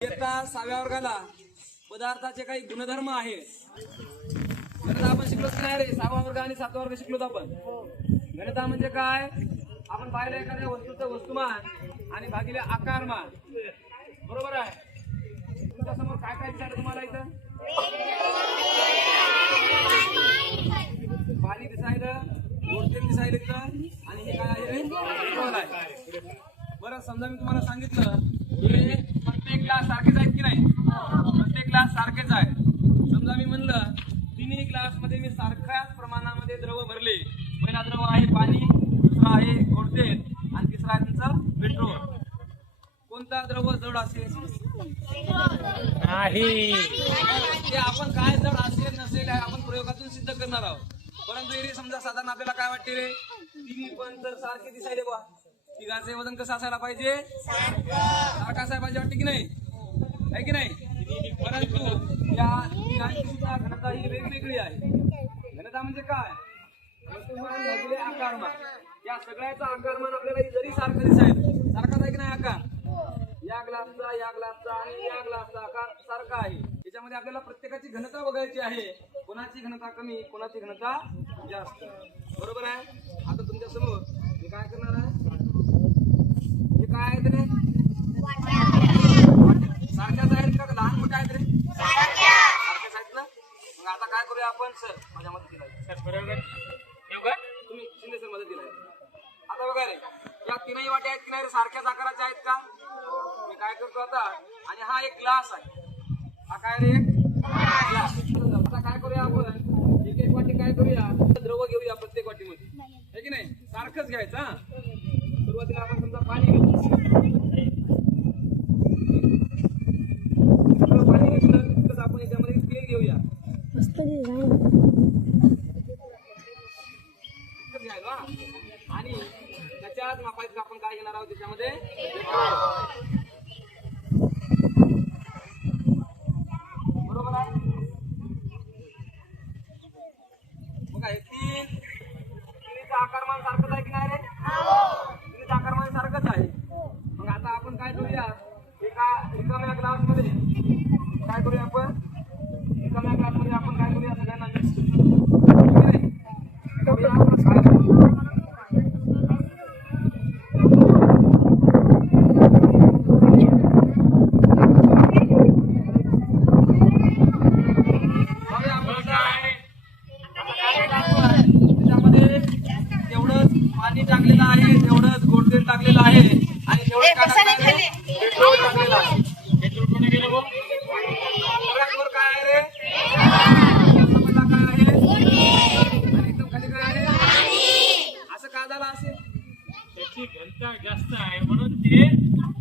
इयत्ता सहाव्या वर्गाला पदार्थाचे काही गुणधर्म आहे गणित आपण शिकलोच नाही रे? सहावा वर्ग आणि सातवा वर्ग शिकलोत आपण. गणिता म्हणजे काय? आपण पाहिलं एखाद्या वस्तूचं वस्तुमान आणि भागिले आकारमान. बरोबर आहे? तुमच्यासमोर काय काय दिसणार तुम्हाला इथं? पाणी दिसायलं गोडतेल दिसायलं इथं. आणि हे काय आहे बरं समजा मी तुम्हाला सांगितलं की सारखेच आहेत की नाही? प्रत्येक ग्लास सारखेच आहे समजा मी म्हणलं तिन्ही ग्लासमध्ये मी सारख्याच प्रमाणामध्ये द्रव भरले. पहिला द्रव आहे पाणी दुसरा आहे गोडतेल आणि तिसरा आहे तुमचा पेट्रोल. कोणता द्रव जड असेल? नाही. ते आपण काय जड असेल नसेल आपण प्रयोगातून सिद्ध करणार आहोत. परंतु हे समजा साधारण आपल्याला काय वाटते रे? तिन्ही पण तर सारखे दिसायले बा. तिघाचे वजन कसं असायला पाहिजे? सारखं असायला पाहिजे वाटते की नाही? आहे की नाही? परंतु या तिघांची सुद्धा घनता ही वेगवेगळी आहे. घनता म्हणजे काय? वस्तुमान आकारमान. या सगळ्याचा आकारमान आपल्याला जरी सारखं दिसायला सारखाच आहे की नाही आकार? या ग्लासचा या ग्लासचा आणि या ग्लासचा आकार सारखा आहे. त्याच्यामध्ये आपल्याला प्रत्येकाची घनता बघायची आहे. कोणाची घनता कमी कोणाची घनता जास्त. बरोबर आहे? आता तुमच्यासमोर मी काय करणार आहे? हे काय आहे रे सारख्याच आहेत का लहान मोठे आहेत रे. सारख्याच आहेत ना? मग आता काय करूया आपण? सर माझ्या मदतीला. सर बरोबर. येऊ का? तुम्ही शिंदे सर मदतीला. आता बघा रे या तीनही वाट्या आहेत की नाही रे? सारख्याच आकाराच्या आहेत का? मी काय करतो आता? आणि हा एक ग्लास आहे. हा काय रे? ग्लास. आता काय करूया आपण? एक एक वाटी काय करूया? द्रव घेऊया प्रत्येक वाटीमध्ये. है की नाही? सारखंच घ्यायचं हा. सुरुवातीला आपण समजा पाणी घेऊ थोडं पाणी घेतलं तितकंच आपण याच्यामध्ये तेल घेऊया इतकंच घ्यायला हा. आणि त्याच्याच मापायचं आपण काय घेणार आहोत त्याच्यामध्ये बरोबर आहे? बघा हे तीन. तिन्हीचं आकारमान सारखंच आहे की नाही रे? तिन्हीचं आकारमान सारखंच आहे. मग आता आपण काय करूया? एका रिकाम्या ग्लासमध्ये काय करूया आपण? रिकाम्या ग्लासमध्ये आपण काय करूया सगळ्यांना मिक्स करूया बघूया आपण काय त्याच्यामध्ये तेवढंच पाणी टाकलेलं आहे तेवढंच गोड तेल टाकलेलं आहे आणि तेवढंच काय टाकलेलं आहे? पेट्रोल टाकलेलं आहे पेट्रोल कोणी गेलं बघ सगळ्यात वर काय आहे रे समजला काय आहे आणि एकदम खाली काय आहे असं का झालं असेल त्याची घनता जास्त आहे म्हणून ते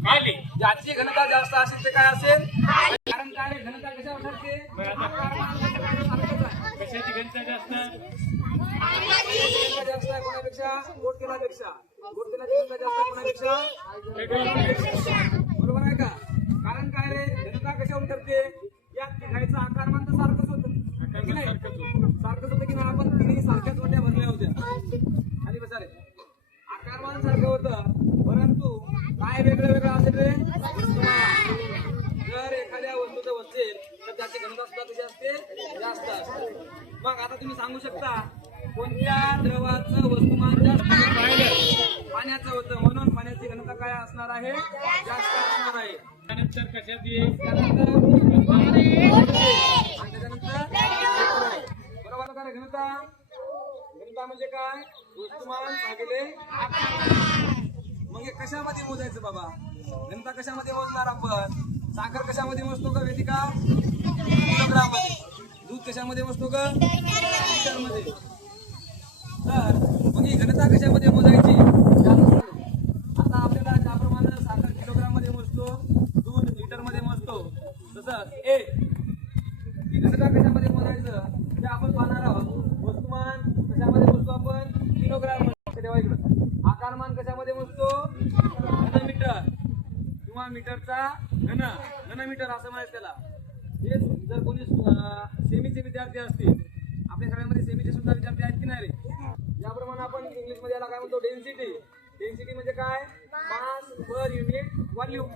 खाली ज्याची घनता जास्त असेल ते काय असेल कारण काय रे घनता कशावर ठरते मग आता आकारमान कशावर सारखंच आहे. कशाची घनता जास्त घनता जास्त आहे कोणापेक्षा वोट केल्यापेक्षा. वोट केल्यापेक्षा जास्त कोणापेक्षा? बरोबर आहे का? कारण काय रे? जनता कशावर ठरते? या तिघायचं आकारमान तर सारखंच होतं. सारखंच होतं. की आपण तिन्ही सारख्याच वाट्या भरल्या होत्या. खाली बसा रे. आकारमान सारखं होतं परंतु काय वेगळं वेगळं असेल रे? जर एखाद्या वस्तूचं वसेल तर त्याची घनता सुद्धा कशी असते? जास्त असते. मग आता तुम्ही सांगू शकता कोणत्या द्रवाचं वस्तुमान जास्त? पाण्याचं होतं. म्हणून पाण्याची घनता काय असणार आहे? जास्त असणार आहे. त्यानंतर कशात येईल त्याच्यानंतर बरोबर घनता? घनता म्हणजे काय? वस्तुमान भागिले. मग हे कशामध्ये मोजायचं बाबा? घनता कशामध्ये मोजणार आपण? साखर कशामध्ये मोजतो का वेदिका? किलोग्राममध्ये दूध कशामध्ये मोजतो का लिटरमध्ये तर मग ही घनता कशामध्ये मोजायची? आता आपल्याला ज्याप्रमाणे साखर किलोग्राममध्ये मोजतो दूध लिटरमध्ये मोजतो तसं ए ही घनता कशामध्ये मोजायचं ते आपण पाहणार आहोत. वस्तुमान कशामध्ये मोजतो आपण? किलोग्राम तेव्हा इकडं. आकारमान कशामध्ये मोजतो? घनमीटर. किंवा मीटरचा घन घनमीटर असं म्हणायचं त्याला. हे जर कोणी सेमीचे विद्यार्थी असतील आपल्या शाळेमध्ये सेमीचे सुद्धा विद्यार्थी आहेत की नाही रे? याप्रमाणे आपण इंग्लिशमध्ये याला काय म्हणतो? डेन्सिटी डेन्सिटी म्हणजे काय? मास पर युनिट व्हॉल्यूम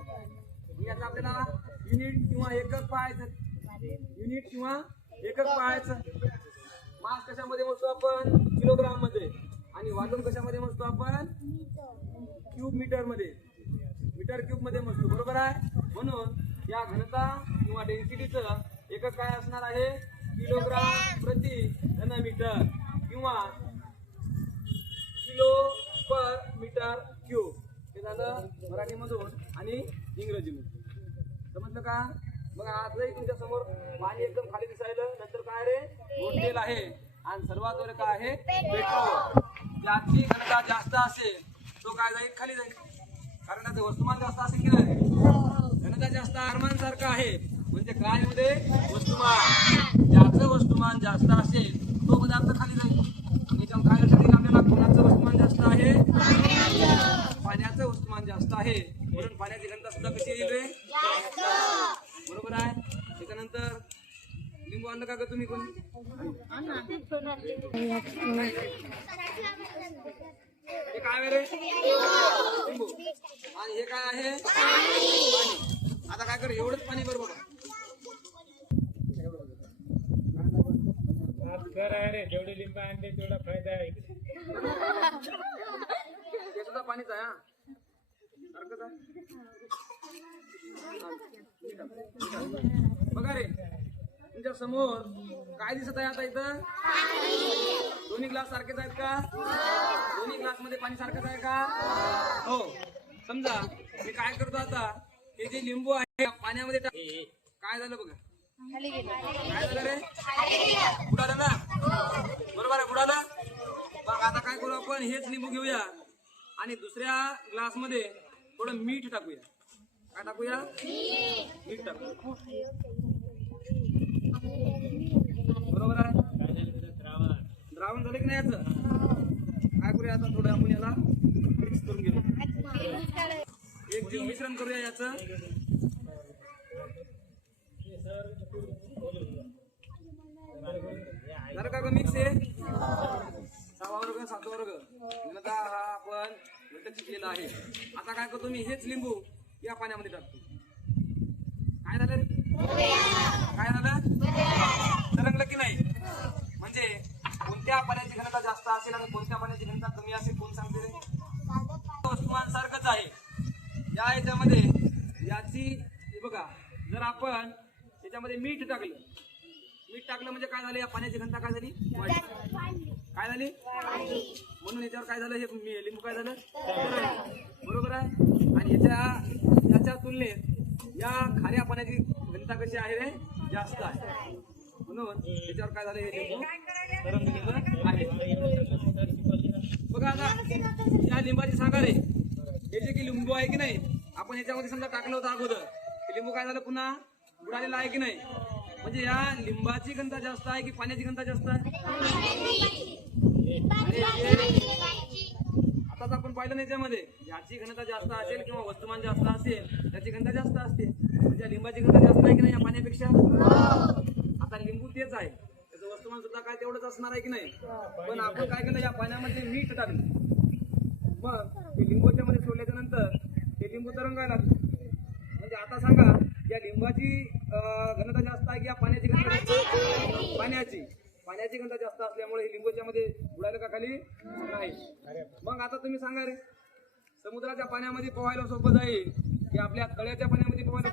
याचा आपल्याला युनिट किंवा एकच पाहायचं. युनिट किंवा एकक पाहायचं. मास कशामध्ये मोजतो आपण? किलोग्राममध्ये. आणि वाटून कशामध्ये मोजतो आपण? क्यूब मीटरमध्ये. मीटर क्यूबमध्ये मोजतो. बरोबर आहे? म्हणून या घनता किंवा डेन्सिटीचं एकक काय असणार आहे? किलोग्राम प्रति घनमीटर किंवा किलो पर मीटर क्यूब. हे झालं मराठीमधून आणि इंग्रजीमधून. समजलं का? मग आजही तुमच्यासमोर पाणी एकदम खाली दिसायलं नंतर काय रे? गोड आहे. आणि सर्वात वर काय आहे? पेट्रोल. ज्याची घनता जास्त असेल तो काय जाईल? खाली जाईल. कारण त्याचं वस्तुमान जास्त असेल की नाही? घनता जास्त आरमानसारखं आहे. म्हणजे काय होते वस्तुमान. ज्याचं वस्तुमान जास्त असेल तो पदार्थ खाली जाईल. आणि याच्यावर काय आपल्याला कोणाचं वस्तुमान जास्त आहे. पाण्याचं वस्तुमान जास्त आहे. म्हणून पाण्याची घनता सुद्धा कशी येईल रे? बरोबर आहे? त्याच्यानंतर लिंबू आणलं का ग तुम्ही कोणी हे काय आहे रे? लिंबू. आणि हे काय आहे? आता काय कर एवढंच पाणी बरोबर आज आहे रे जेवढे लिंब आणले तेवढा फायदा आहे इकडे. हे सुद्धा पाणीच आहे हा. सारखंच आहे. बघा रे तुमच्यासमोर काय दिसत आहे आता इथं? दोन्ही ग्लास सारखेच आहेत का? दोन्ही ग्लासमध्ये पाणी सारखंच आहे का? हो. समजा मी काय करतो आता हे जे लिंबू आहे पाण्यामध्ये काय झालं बघा? बुडालं ना? बरोबर आहे बुडालं? मग आता काय करू आपण? हेच लिंबू घेऊया. आणि दुसऱ्या ग्लासमध्ये थोडं मीठ टाकूया. काय टाकूया? मीठ टाकूया. बरोबर आहे? द्रावण झालं की नाही याचं? काय करूया आता थोडं आपण याला मिक्स करून घेऊ एक जीव मिश्रण करूया याचं. वर्ग मिक्स आहे? सहावा वर्ग सातवा वर्ग. मृदा हा आपण घटक शिकलेला आहे. आता काय करतो मी? हेच लिंबू या पाण्यामध्ये टाकतो. काय झालं काय झालं? तरंगलं की नाही? म्हणजे कोणत्या पाण्याची घनता जास्त असेल आणि कोणत्या पाण्याची घनता कमी असेल कोण सांगते वस्तुमान सारखंच आहे. या याच्यामध्ये याची बघा जर आपण याच्यामध्ये मीठ टाकलं मीठ टाकलं म्हणजे काय झालं? या पाण्याची घनता काय झाली? काय झाली? म्हणून याच्यावर काय झालं? हे लिंबू काय झालं? बरोबर आहे. आणि याच्या याच्या तुलनेत या खाऱ्या पाण्याची घनता कशी आहे रे? जास्त आहे. म्हणून याच्यावर काय झालं? हे लिंबू आहे. बघा आता या लिंबाची सांगा रे हे जे की लिंबू आहे की नाही? आपण याच्यामध्ये समजा टाकलं होतं अगोदर. लिंबू काय झालं पुन्हा? बुडालेलं आहे की नाही? म्हणजे या लिंबाची घनता जास्त आहे की पाण्याची घनता जास्त आहे? आणि आताच आपण पाहिलं नाही त्यामध्ये याची घनता जास्त असेल किंवा वस्तुमान जास्त असेल त्याची घनता जास्त असते. म्हणजे लिंबाची घनता जास्त आहे की नाही या पाण्यापेक्षा? आता लिंबू तेच आहे. त्याचं वस्तुमान सुद्धा काय तेवढंच असणार आहे की नाही? पण आपण काय केलं या पाण्यामध्ये मीठ टाकलं. मग ते लिंबूच्या मध्ये सोडल्याच्या नंतर ते लिंबू तरंगायला लागले म्हणजे आता सांगा या लिंबाची अं, घनता जास्त आहे की या पाण्याची आहे? पाण्याची पाण्याची. घनता जास्त असल्यामुळे हे लिंबूच्या मध्ये बुडायला का खाली? नाही. मग आता तुम्ही सांगा रे. समुद्राच्या पाण्यामध्ये पोहायला सोपं जाईल की आपल्या तळ्याच्या पाण्यामध्ये पोहायला?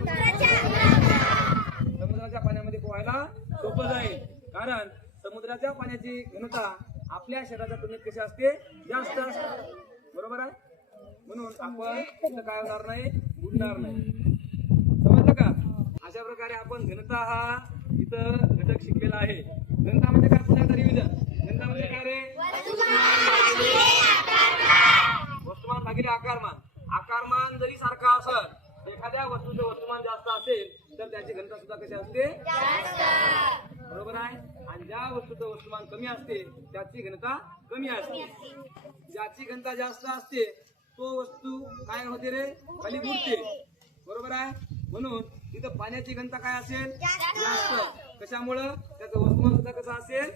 समुद्राच्या पाण्यामध्ये पोहायला सोपं जाईल. कारण समुद्राच्या पाण्याची घनता आपल्या शरीराच्या तुलनेत कशी असते? जास्त असते. बरोबर आहे? म्हणून आपण काय होणार नाही? बुडणार नाही. अशा प्रकारे आपण घनता हा इथं घटक शिकलेला आहे. घनता म्हणजे काय पुन्हा तरी रिव्हिजन घनता म्हणजे काय रे? वस्तुमान भागिले आकारमान. आकारमान जरी सारखा असल एखाद्या वस्तूचं वस्तुमान जास्त असेल तर त्याची घनता सुद्धा कशी असते? बरोबर आहे? आणि ज्या वस्तूचं वस्तुमान कमी असते त्याची घनता कमी असते. ज्याची घनता जास्त असते तो वस्तू काय होते रे? खाली बुडते. बरोबर आहे? म्हणून तिथं पाण्याची घनता काय असेल? जास्त. कशामुळं? त्याचं वस्तुमान सुद्धा कसं असेल?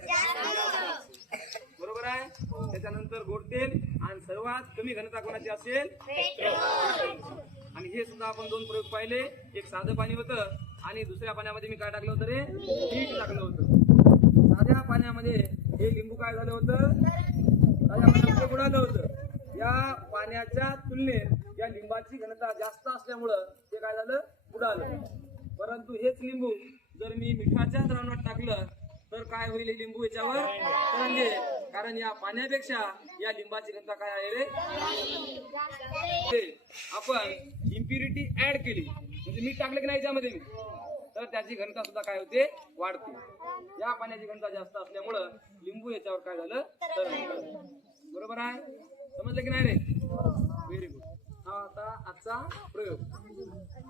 बरोबर आहे? त्याच्यानंतर गोड तेल आणि सर्वात कमी घनता कोणाची असेल? आणि हे सुद्धा आपण दोन प्रयोग पाहिले. एक साधं पाणी होतं आणि दुसऱ्या पाण्यामध्ये मी काय टाकलं होतं रे? मीठ टाकलं होतं. साध्या पाण्यामध्ये हे लिंबू काय झालं होतं? साध्या पाण्यामध्ये बुडालं होतं? या पाण्याच्या तुलनेत या लिंबाची घनता जास्त असल्यामुळं ते काय झालं बुडालं परंतु हेच लिंबू जर मी मिठाच्या द्रावणात टाकलं तर काय होईल लिंबू याच्यावर तरंगेल म्हणजे कारण या पाण्यापेक्षा या लिंबाची घनता काय आहे रे? ते आपण इम्प्युरिटी ऍड केली. म्हणजे मीठ टाकलं की नाही याच्यामध्ये? मी तर त्याची घनता सुद्धा काय होते? वाढते. या पाण्याची घनता जास्त असल्यामुळं लिंबू याच्यावर काय झालं? तर बरोबर आहे? समजलं की नाही रे? व्हेरी गुड हा आता आजचा प्रयोग.